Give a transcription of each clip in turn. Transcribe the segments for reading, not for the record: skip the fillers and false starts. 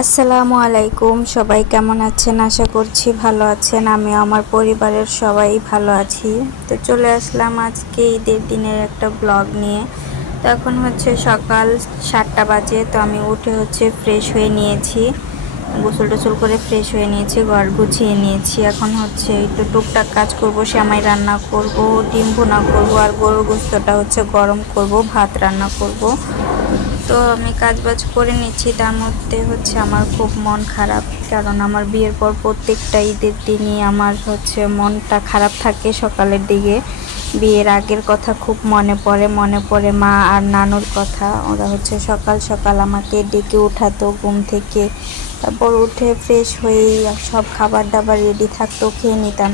আসসালামু আলাইকুম। সবাই কেমন আছেন? আশা করছি ভালো আছেন। আমি আমার পরিবারের সবাই ভালো আছি। তো চলে আসলাম আজকে ঈদের দিনের একটা ব্লগ নিয়ে। তো এখন হচ্ছে সকাল 7টা বাজে। তো আমি উঠে ফ্রেশ হয়ে নিয়েছি, গোসল টোসল করে ফ্রেশ হয়ে নিয়েছি, ঘর গুছিয়ে নিয়েছি। এখন একটু টুকটাক কাজ করব, সেমাই রান্না করব, ডিম ভুনা করব, আর গরুর গোশতটা গরম করব, ভাত রান্না করব। তো আমি কাজবাজ করে নিচ্ছি। তার মধ্যে আমার খুব মন খারাপ, কারণ আমার বিয়ের পর প্রত্যেকটা ঈদের দিনই আমার মনটা খারাপ থাকে। সকালের দিকে বিয়ের আগের কথা খুব মনে পড়ে মা আর নানুর কথা। ওরা সকাল সকাল আমাকে ডেকে উঠাতো ঘুম থেকে, তারপর উঠে ফ্রেশ হয়েই সব খাবার দাবার রেডি থাকতো, খেয়ে নিতাম।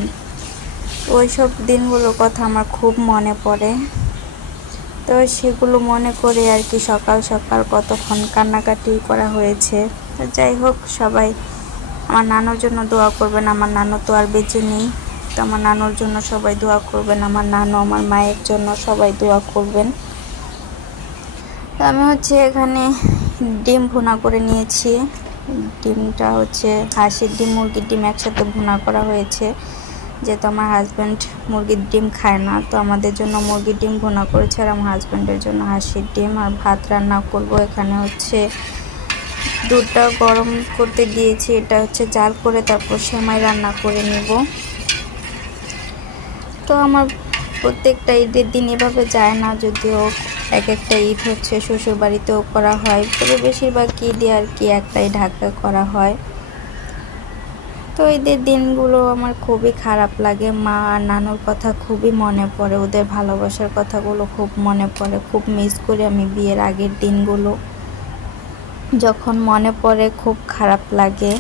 ওইসব দিনগুলোর কথা আমার খুব মনে পড়ে। তো সেগুলো মনে করে আর কি সকাল সকাল কতক্ষণ কান্নাকাটি করা হয়েছে। তো যাই হোক, সবাই আমার নানুর জন্য দোয়া করবেন। আমার নানু তো আর বেঁচে নেই, তো আমার নানুর জন্য সবাই দোয়া করবেন। আমার নানু, আমার মায়ের জন্য সবাই দোয়া করবেন। তো আমি এখানে ডিম ভুনা করে নিয়েছি। ডিমটা হাঁসের ডিম, মুরগির ডিম একসাথে ভুনা করা হয়েছে। যেহেতু আমার হাজব্যান্ড মুরগির ডিম খায় না, তো আমাদের জন্য মুরগির ডিম ভুনা করেছে, আর আমার হাজব্যান্ডের জন্য হাঁসের ডিম। আর ভাত রান্না করব। এখানে দুধটা গরম করতে দিয়েছি, এটা জাল করে তারপর সেমাই রান্না করে নেব। তো আমার প্রত্যেকটা ঈদের দিন এভাবে যায় না, যদিও এক একটা ঈদ শ্বশুর বাড়িতেও করা হয়, তবে বেশিরভাগ ঈদে আর কি একটাই ঢাকা করা হয়। তো ঈদের দিনগুলো আমার খুবই খারাপ লাগে। মা আর নানুর কথা খুবই মনে পড়ে, ওদের ভালোবাসার কথাগুলো খুব মনে পড়ে, খুব মিস করি আমি বিয়ের আগের দিনগুলো। যখন মনে পড়ে খুব খারাপ লাগে।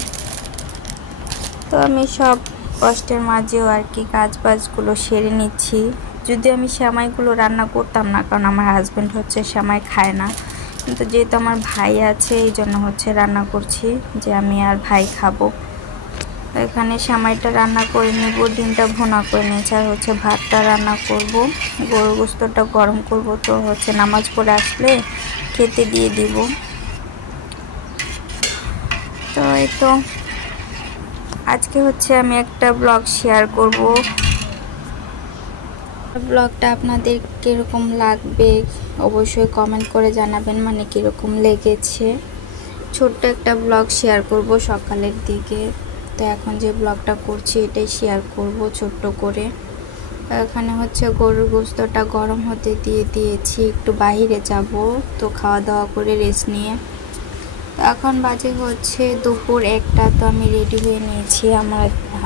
তো আমি সব কষ্টের মাঝেও আর কি কাজবাজগুলো সেরে নিচ্ছি। যদি আমি সেমাইগুলো রান্না করতাম না, কারণ আমার হাজব্যান্ড সেমাই খায় না, কিন্তু যেহেতু আমার ভাই আছে এই জন্য রান্না করছি, যে আমি আর ভাই খাবো। এখানে সেমাইটা রান্না করে নেব, ডিমটা ভুনা করে নিয়েছি, আর ভাতটা রান্না করব, গরুর গোশতটা গরম করব। তো নামাজ পড়ে আসলে খেতে দিয়ে দিব। তো এই তো আজকে আমি একটা ব্লগ শেয়ার করব। ব্লগটা আপনাদের কীরকম লাগবে অবশ্যই কমেন্ট করে জানাবেন, মানে কীরকম লেগেছে। ছোট্ট একটা ব্লগ শেয়ার করব সকালের দিকে। তো এখন যে ব্লগটা করছি এটাই শেয়ার করব ছোট্ট করে। এখানে গরুর গোশতটা গরম হতে দিয়েছি, একটু বাইরে যাব, তো খাওয়া দাওয়া করে রেস্ট নিয়ে। তো এখন বাজে দুপুর 1টা। তো আমি রেডি হয়ে নিয়েছি।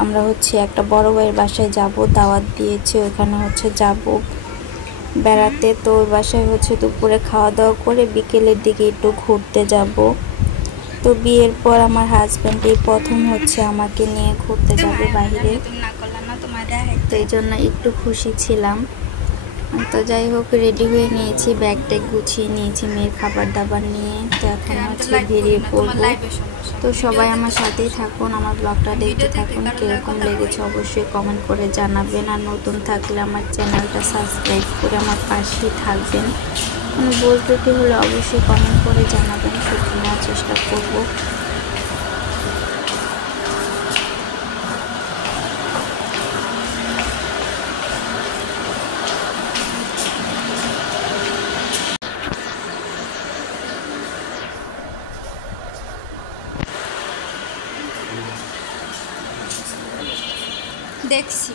আমরা একটা বড় ভাইয়ের বাসায় যাব, দাওয়াত দিয়েছে, ওখানে যাব বেড়াতে। তো ওই বাসায় দুপুরে খাওয়া দাওয়া করে বিকেলের দিকে একটু ঘুরতে যাব। তো বিয়ের পর আমার হাজব্যান্ড এই প্রথম আমাকে নিয়ে ঘুরতে যাবে বাইরে, তো এই জন্য একটু খুশি ছিলাম। তো যাই হোক, রেডি হয়ে নিয়েছি, ব্যাগটা গুছিয়ে নিয়েছি মেয়ের খাবার দাবার নিয়ে। তো এখন বেরিয়ে পড়বো। তো সবাই আমার সাথেই থাকুন, আমার ব্লগটা দেখতে থাকুন। কীরকম লেগেছে অবশ্যই কমেন্ট করে জানাবেন, আর নতুন থাকলে আমার চ্যানেলটা সাবস্ক্রাইব করে আমার পাশেই থাকবেন। ভুল ত্রুটি হলে অবশ্যই কমেন্ট করে জানাবেন, শুধু নেওয়ার চেষ্টা করব। দেখছি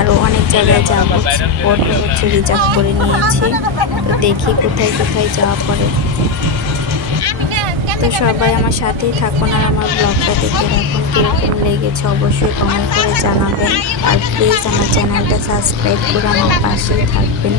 আরো অনেক জায়গায় যাবো, অটো হচ্ছে রিজার্ভ করে নিয়েছি। তো দেখি কোথায় কোথায় যাওয়া পড়ে। তো সবাই আমার সাথেই থাকুন আর আমার ব্লগটা দেখে রাখুন। কীরকম লেগেছে অবশ্যই কমেন্ট করে জানাবেন। আর প্লিজ আমার চ্যানেলটা সাবস্ক্রাইব করে আমার পাশেই থাকবেন।